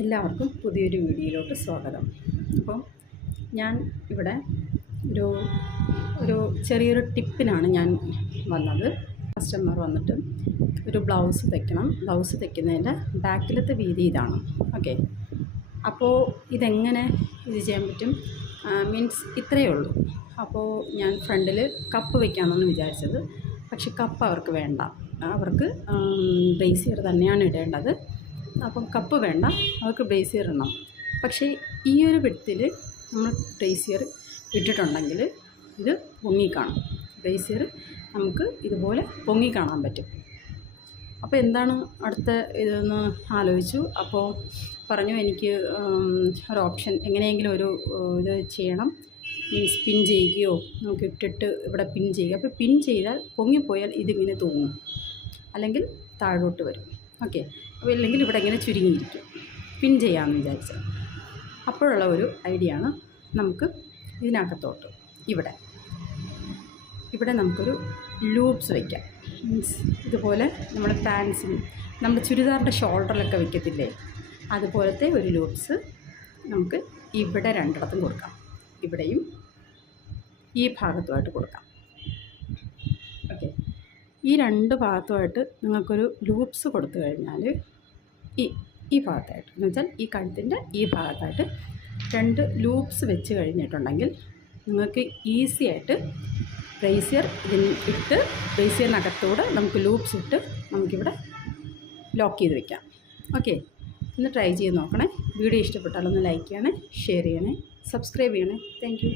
എല്ലാവർക്കും പുതിയൊരു വീഡിയോയിലോട്ട് സ്വാഗതം. അപ്പം ഞാൻ ഇവിടെ ഒരു ഒരു ചെറിയൊരു ടിപ്പിനാണ് ഞാൻ വന്നത്. കസ്റ്റമർ വന്നിട്ട് ഒരു ബ്ലൗസ് തയ്ക്കണം. ബ്ലൗസ് തയ്ക്കുന്നതിൻ്റെ ബാക്കിലത്തെ വീതി ഇതാണ്. ഓക്കെ, അപ്പോൾ ഇതെങ്ങനെ ഇത് ചെയ്യാൻ പറ്റും? മീൻസ് ഇത്രയേ ഉള്ളൂ. അപ്പോൾ ഞാൻ ഫ്രണ്ടിൽ കപ്പ് വയ്ക്കാമെന്നാണ് വിചാരിച്ചത്. പക്ഷെ കപ്പ് അവർക്ക് വേണ്ട, അവർക്ക് ബ്രേസിയർ തന്നെയാണ് ഇടേണ്ടത്. അപ്പം കപ്പ് വേണ്ട, അവർക്ക് ബ്രേസിയർ ഇടണം. പക്ഷേ ഈ ഒരു വിഡ്ത്തിൽ നമ്മൾ ബ്രേസിയർ ഇട്ടിട്ടുണ്ടെങ്കിൽ ഇത് പൊങ്ങിക്കാണും. ബ്രേസിയർ നമുക്ക് ഇതുപോലെ പൊങ്ങിക്കാണാൻ പറ്റും. അപ്പോൾ എന്താണ് അടുത്ത ഇതെന്ന് ആലോചിച്ചു. അപ്പോൾ പറഞ്ഞു എനിക്ക് ഒരു ഓപ്ഷൻ എങ്ങനെയെങ്കിലും ഒരു ഇത് ചെയ്യണം. മീൻസ് പിൻ ചെയ്യുകയോ നമുക്ക് ഇട്ടിട്ട് ഇവിടെ പിൻ ചെയ്യുക. അപ്പോൾ പിൻ ചെയ്താൽ പൊങ്ങിപ്പോയാൽ ഇതിങ്ങനെ തൂങ്ങും, അല്ലെങ്കിൽ താഴോട്ട് വരും. ഓക്കെ, അപ്പോൾ ഇല്ലെങ്കിൽ ഇവിടെ ഇങ്ങനെ ചുരുങ്ങിയിരിക്കും. പിൻ ചെയ്യാമെന്ന് വിചാരിച്ചത്. അപ്പോഴുള്ള ഒരു ഐഡിയ ആണ് നമുക്ക് ഇതിനകത്തോട്ട് ഇവിടെ നമുക്കൊരു ലൂപ്സ് വയ്ക്കാം. മീൻസ് ഇതുപോലെ നമ്മൾ പാൻസിനും നമ്മുടെ ചുരിദാറിൻ്റെ ഷോൾഡറിലൊക്കെ വയ്ക്കത്തില്ലേ, അതുപോലത്തെ ഒരു ലൂപ്സ് നമുക്ക് ഇവിടെ രണ്ടിടത്തും കൊടുക്കാം. ഇവിടെയും ഈ ഭാഗത്തുമായിട്ട് കൊടുക്കാം. ഓക്കെ, ഈ രണ്ട് ഭാഗത്തുമായിട്ട് നിങ്ങൾക്കൊരു ലൂപ്സ് കൊടുത്തു കഴിഞ്ഞാൽ ഈ ഭാഗത്തായിട്ട് എന്ന് വെച്ചാൽ ഈ കഴുത്തിൻ്റെ ഈ ഭാഗത്തായിട്ട് രണ്ട് ലൂപ്സ് വെച്ച് കഴിഞ്ഞിട്ടുണ്ടെങ്കിൽ നിങ്ങൾക്ക് ഈസി ആയിട്ട് ബ്രേസിയർ ഇട്ട് ബ്രേസിയറിനകത്തൂടെ നമുക്ക് ലൂപ്സ് ഇട്ട് നമുക്കിവിടെ ലോക്ക് ചെയ്ത് വെക്കാം. ഓക്കെ, ഒന്ന് ട്രൈ ചെയ്ത് നോക്കണേ. വീഡിയോ ഇഷ്ടപ്പെട്ടാലൊന്ന് ലൈക്ക് ചെയ്യണേ, ഷെയർ ചെയ്യണേ, സബ്സ്ക്രൈബ് ചെയ്യണേ. Thank you.